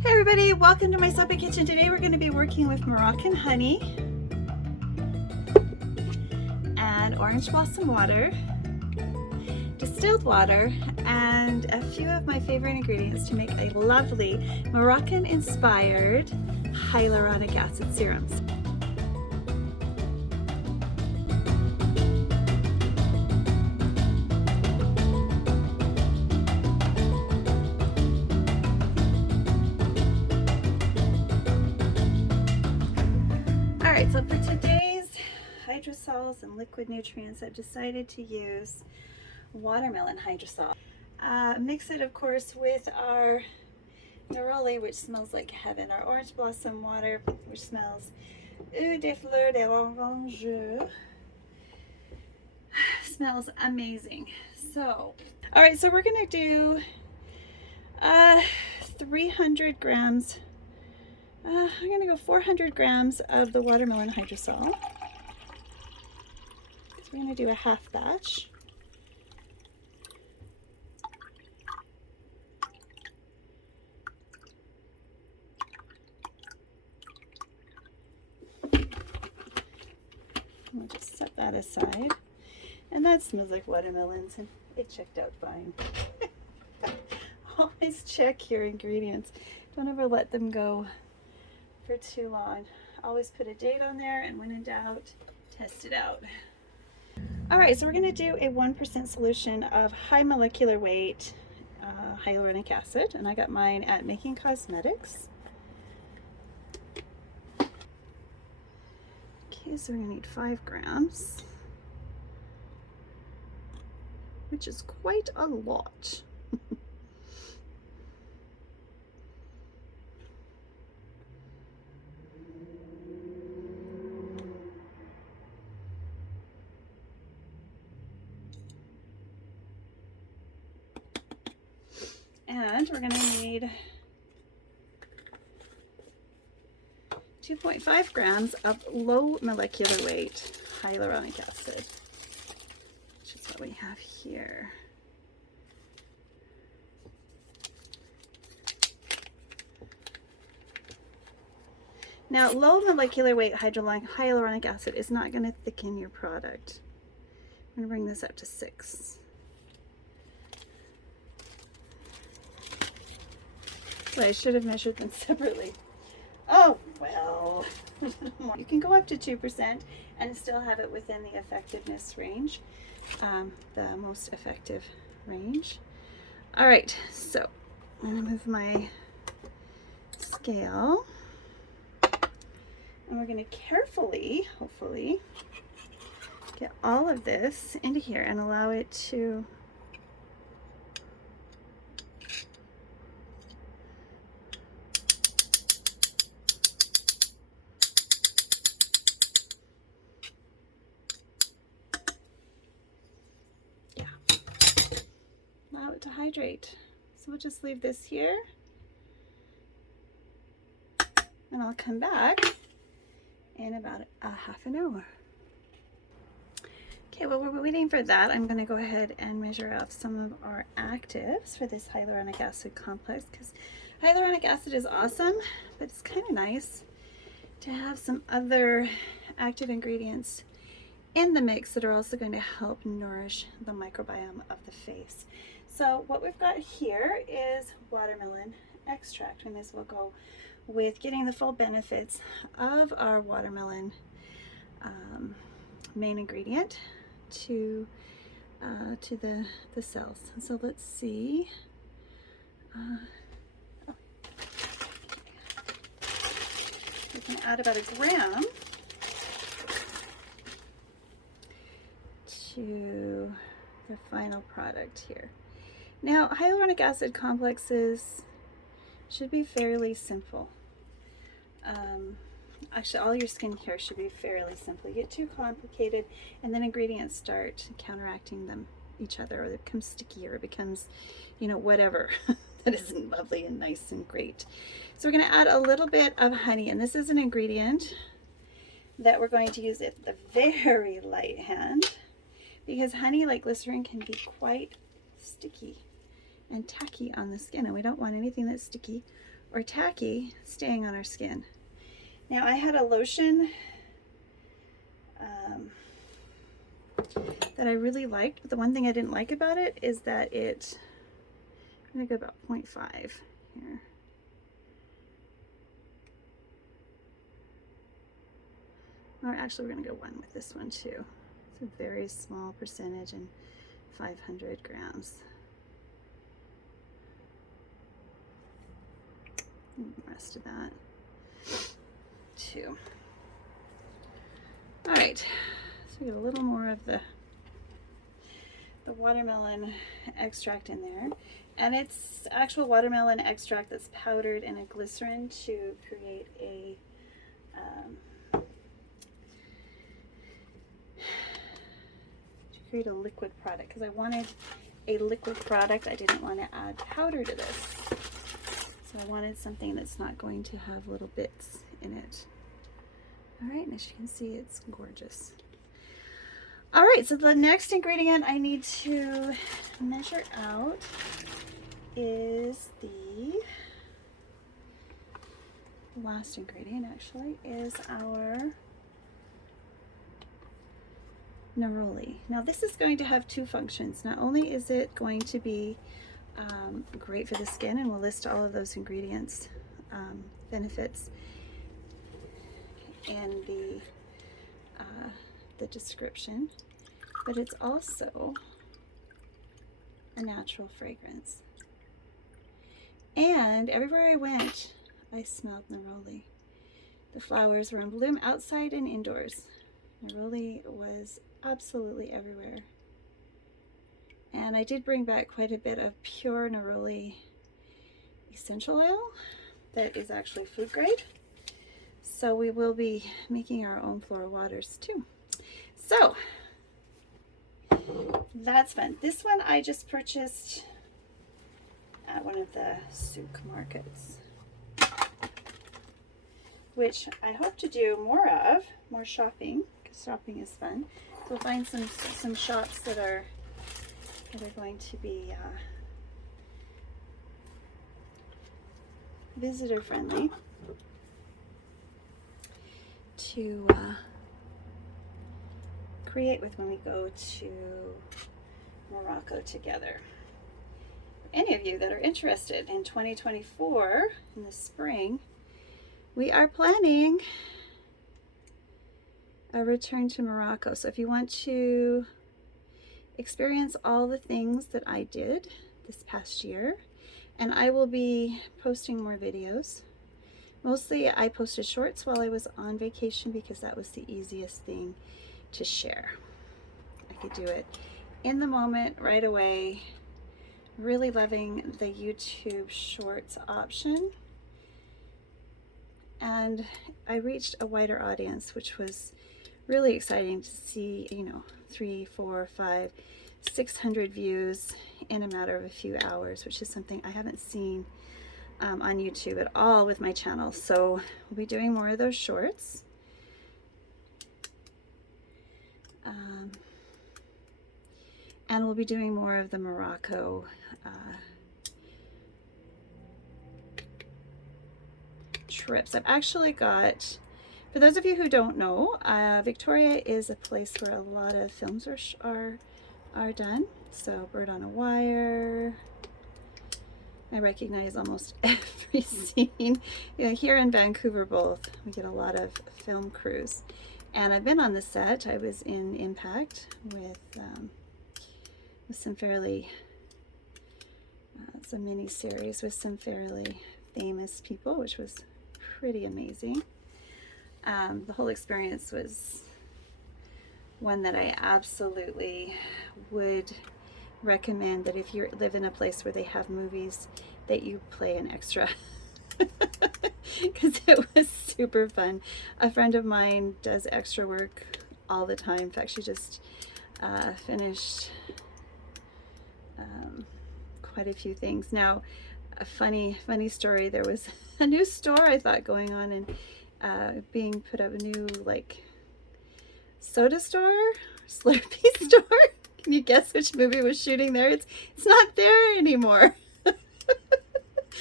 Hey everybody, welcome to my Soapy Kitchen. Today we're going to be working with Moroccan honey and orange blossom water, distilled water, and a few of my favorite ingredients to make a lovely Moroccan inspired hyaluronic acid serums. Alright, so for today's hydrosols and liquid nutrients, I've decided to use watermelon hydrosol. Mix it, of course, with our neroli, which smells like heaven, our orange blossom water, which smells eau de fleurs d'orange. Smells amazing. So, all right, so we're gonna do 300 grams. I'm gonna go 400 grams of the watermelon hydrosol. So we're gonna do a half batch. We'll just set that aside. And that smells like watermelons, and it checked out fine. Always check your ingredients. Don't ever let them go for too long. Always put a date on there, and when in doubt, test it out. All right, so we're gonna do a 1% solution of high molecular weight hyaluronic acid, and I got mine at Making Cosmetics. Okay, so we're gonna need 5 grams, which is quite a lot. And we're gonna need 2.5 grams of low molecular weight hyaluronic acid, which is what we have here. Now, low molecular weight hyaluronic acid is not going to thicken your product. I'm going to bring this up to 6. So I should have measured them separately. Oh, well. You can go up to 2% and still have it within the effectiveness range, the most effective range. All right, so I'm going to move my scale. And we're going to carefully, hopefully, get all of this into here and allow it to allow it to hydrate. So we'll just leave this here, and I'll come back in about a half an hour. Okay, well, we're waiting for that. I'm going to go ahead and measure out some of our actives for this hyaluronic acid complex, because hyaluronic acid is awesome, but it's kind of nice to have some other active ingredients in the mix that are also going to help nourish the microbiome of the face. So what we've got here is watermelon extract. We may as well go with getting the full benefits of our watermelon main ingredient to the cells. So let's see. We can add about 1 gram to the final product here. Now, hyaluronic acid complexes should be fairly simple. Actually, all your skincare should be fairly simple. You get too complicated, and then ingredients start counteracting them each other, or it becomes sticky, or it becomes, whatever that isn't lovely and nice and great. So we're going to add a little bit of honey, and this is an ingredient that we're going to use at the very light hand, because honey, like glycerin, can be quite sticky and tacky on the skin, and we don't want anything that's sticky or tacky staying on our skin. Now I had a lotion that I really liked. The one thing I didn't like about it is that I'm going to go about 0.5 here. Or actually we're going to go 1 with this one too. It's a very small percentage and 500 grams. And the rest of that too. All right, so we get a little more of the watermelon extract in there, and it's actual watermelon extract that's powdered in a glycerin to create a liquid product, because I wanted a liquid product. I didn't want to add powder to this, so I wanted something that's not going to have little bits in it. All right, and as you can see, it's gorgeous. All right, so the next ingredient I need to measure out is the last ingredient, actually, is our neroli. Now this is going to have 2 functions. Not only is it going to be great for the skin, and we'll list all of those ingredients, benefits in the description, but it's also a natural fragrance. And everywhere I went, I smelled neroli. The flowers were in bloom outside and indoors. Neroli was absolutely everywhere. And I did bring back quite a bit of pure neroli essential oil that is actually food grade. So we will be making our own floral waters too. So that's fun. This one I just purchased at one of the souk markets, which I hope to do more shopping, because shopping is fun. So we'll find some shops that are going to be visitor friendly to create with when we go to Morocco together. Any of you that are interested in 2024 in the spring, we are planning a return to Morocco. So if you want to experience all the things that I did this past year, and I will be posting more videos. Mostly I posted shorts while I was on vacation because that was the easiest thing to share. I could do it in the moment, right away. Really loving the YouTube Shorts option. And I reached a wider audience, which was really exciting to see, 3, 4, 5, 600 views in a matter of a few hours, which is something I haven't seen on YouTube at all with my channel. So we'll be doing more of those shorts. And we'll be doing more of the Morocco trips. I've actually got, for those of you who don't know, Victoria is a place where a lot of films are done. So Bird on a Wire, I recognize almost every scene. Here in Vancouver both, we get a lot of film crews. And I've been on the set. I was in Impact with some fairly, it's a mini series with some fairly famous people, which was pretty amazing. The whole experience was one that I absolutely would recommend, that if you live in a place where they have movies, that you play an extra, because it was super fun. A friend of mine does extra work all the time. In fact, she just finished quite a few things. Now, a funny story, there was a new store I thought going on, and being put up, a new like soda store, Slurpee store. Can you guess which movie was shooting there? It's not there anymore.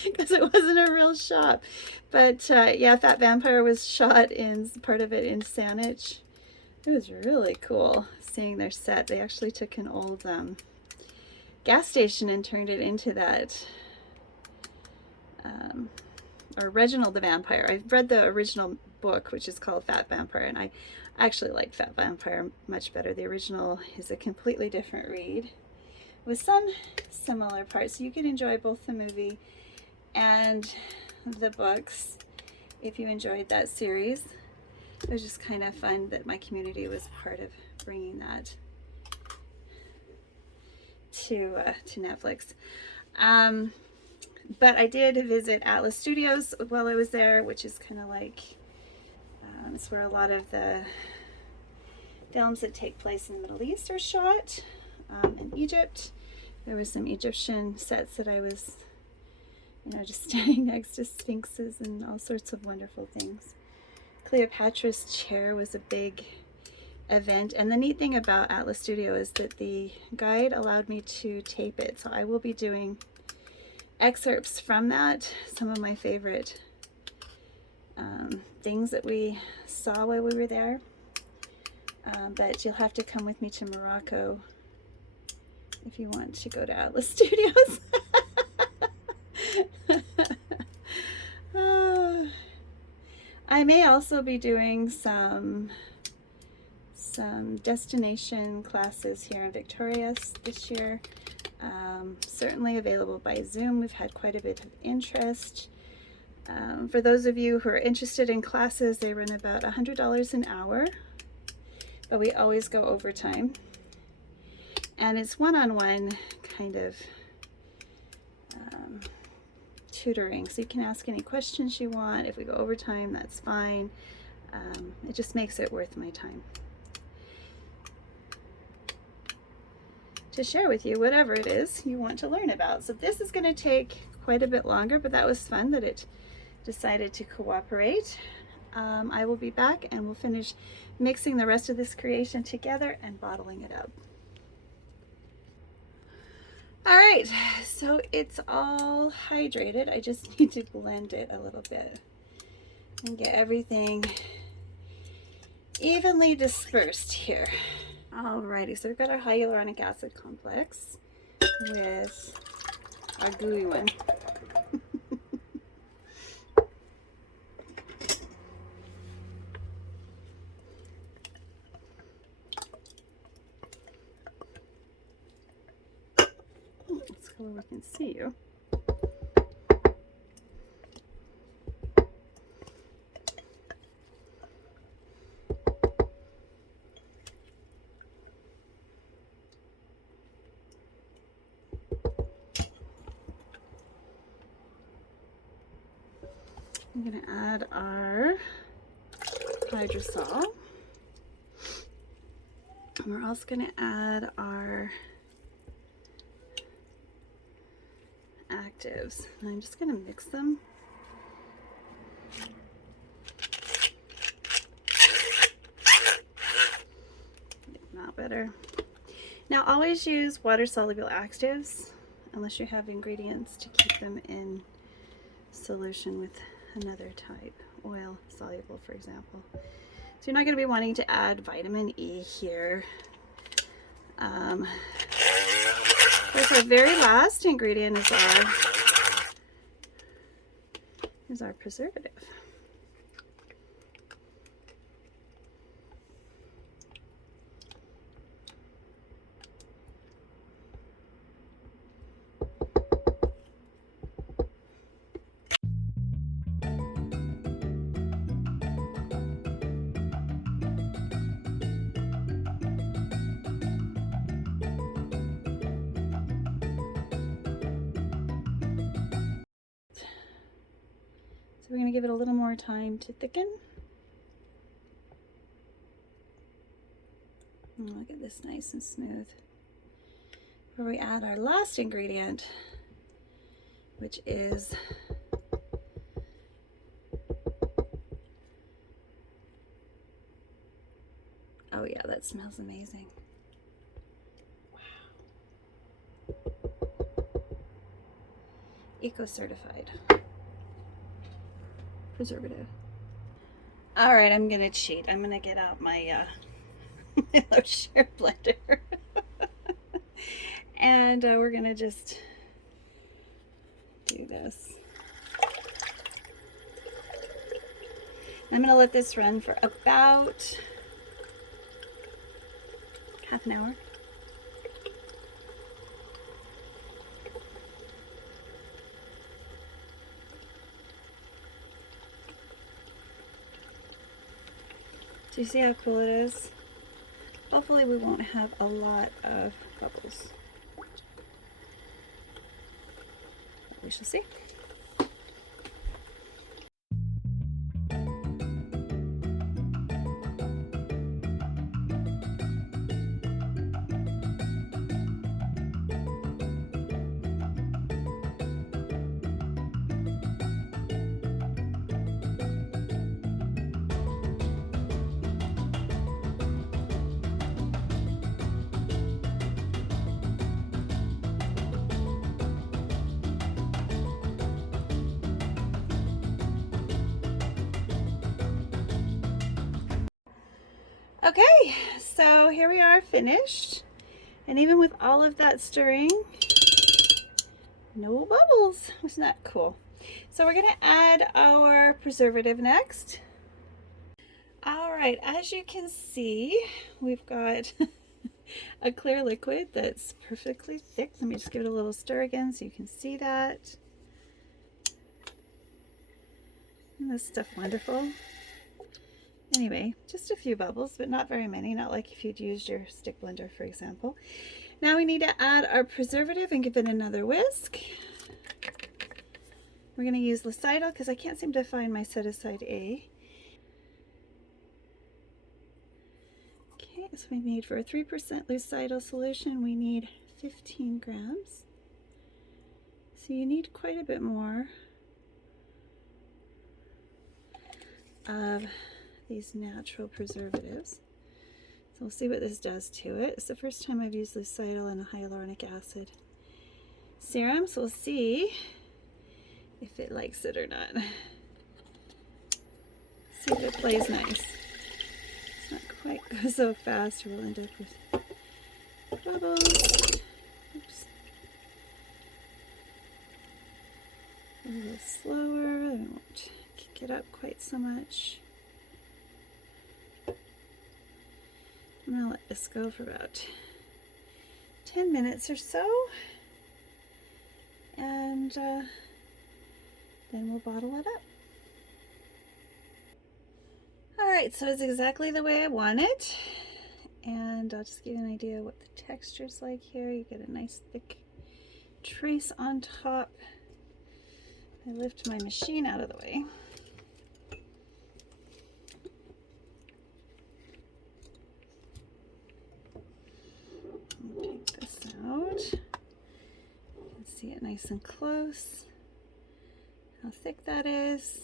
because it wasn't a real shop. But yeah, Fat Vampire was shot in part of it in Saanich. It was really cool seeing their set. They actually took an old gas station and turned it into that. Or Reginald the Vampire. I've read the original book, which is called Fat Vampire, and I actually like Fat Vampire much better. The original is a completely different read with some similar parts. You can enjoy both the movie and the books if you enjoyed that series. It was just kind of fun that my community was part of bringing that to Netflix. But I did visit Atlas Studios while I was there, which is kind of like, it's where a lot of the films that take place in the Middle East are shot. In Egypt, there was some Egyptian sets that I was, just standing next to sphinxes and all sorts of wonderful things. Cleopatra's chair was a big event, and the neat thing about Atlas Studio is that the guide allowed me to tape it, so I will be doing excerpts from that, some of my favorite things that we saw while we were there. But you'll have to come with me to Morocco if you want to go to Atlas Studios. I may also be doing some destination classes here in Victoria this year. Certainly available by Zoom. We've had quite a bit of interest. For those of you who are interested in classes, they run about $100 an hour, but we always go overtime. And it's one-on-one kind of tutoring, so you can ask any questions you want. If we go overtime, that's fine. It just makes it worth my time to share with you whatever it is you want to learn about. So this is going to take quite a bit longer, but that was fun that it decided to cooperate. I will be back and we'll finish mixing the rest of this creation together and bottling it up. All right, so it's all hydrated. I just need to blend it a little bit and get everything evenly dispersed here. Alrighty, so we've got our hyaluronic acid complex with our gooey one. Let's go where we can see you. I'm going to add our hydrosol. And we're also going to add our actives. And I'm just going to mix them. Not better. Now always use water-soluble actives unless you have ingredients to keep them in solution with another type, oil soluble for example. So you're not going to be wanting to add vitamin E here. Of course, our very last ingredient is our preservative. So we're going to give it a little more time to thicken. And look at this, nice and smooth. Where we add our last ingredient, which is oh yeah, that smells amazing. Wow. eco-certified preservative. All right, I'm gonna cheat. I'm gonna get out my my low share blender. And we're gonna just do this. I'm gonna let this run for about half an hour. Do you see how cool it is? Hopefully we won't have a lot of bubbles. We shall see. Okay, so here we are finished. And even with all of that stirring, no bubbles. Isn't that cool? So we're gonna add our preservative next. All right, as you can see, we've got a clear liquid that's perfectly thick. Let me just give it a little stir again so you can see that. Isn't this stuff wonderful? Anyway, just a few bubbles, but not very many, not like if you'd used your stick blender, for example. Now we need to add our preservative and give it another whisk. We're going to use Lucidal because I can't seem to find my set aside A. Okay, so we need, for a 3% Lucidal solution, we need 15 grams. So you need quite a bit more of these natural preservatives. So we'll see what this does to it. It's the first time I've used Lucidal and a hyaluronic acid serum, so we'll see if it likes it or not. See if it plays nice. It's not quite go so fast, or we'll end up with bubbles. Oops. A little slower, I won't kick it up quite so much. I'm going to let this go for about 10 minutes or so, and then we'll bottle it up. Alright, so it's exactly the way I want it, and I'll just give you an idea what the texture's like here. You get a nice thick trace on top. I lift my machine out of the way. Take this out. You can see it nice and close, how thick that is.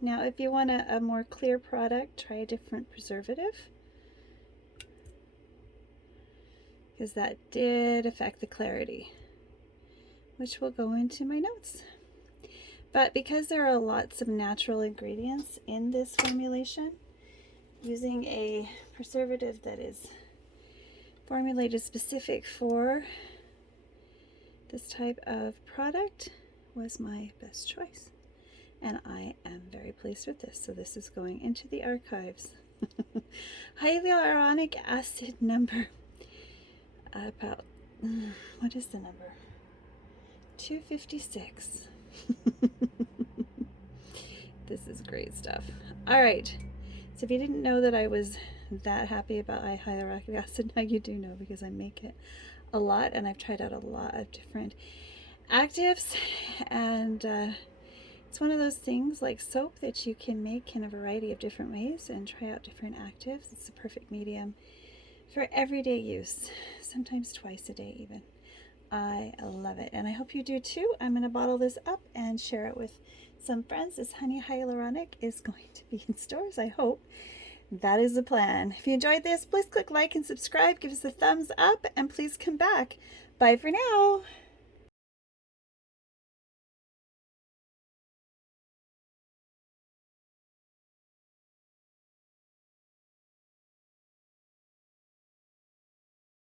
Now if you want a more clear product, try a different preservative, because that did affect the clarity, which will go into my notes. But because there are lots of natural ingredients in this formulation, using a preservative that is formulated specific for this type of product was my best choice. And I am very pleased with this. So this is going into the archives. Hyaluronic acid number, about, what is the number? 256. This is great stuff. All right. So if you didn't know that I was that happy about hyaluronic acid, now you do know, because I make it a lot and I've tried out a lot of different actives, and it's one of those things like soap that you can make in a variety of different ways and try out different actives. It's the perfect medium for everyday use, sometimes twice a day even. I love it, and I hope you do too. I'm going to bottle this up and share it with some friends. This honey hyaluronic is going to be in stores, I hope. That is the plan. If you enjoyed this, please click like and subscribe, give us a thumbs up, and please come back. Bye for now.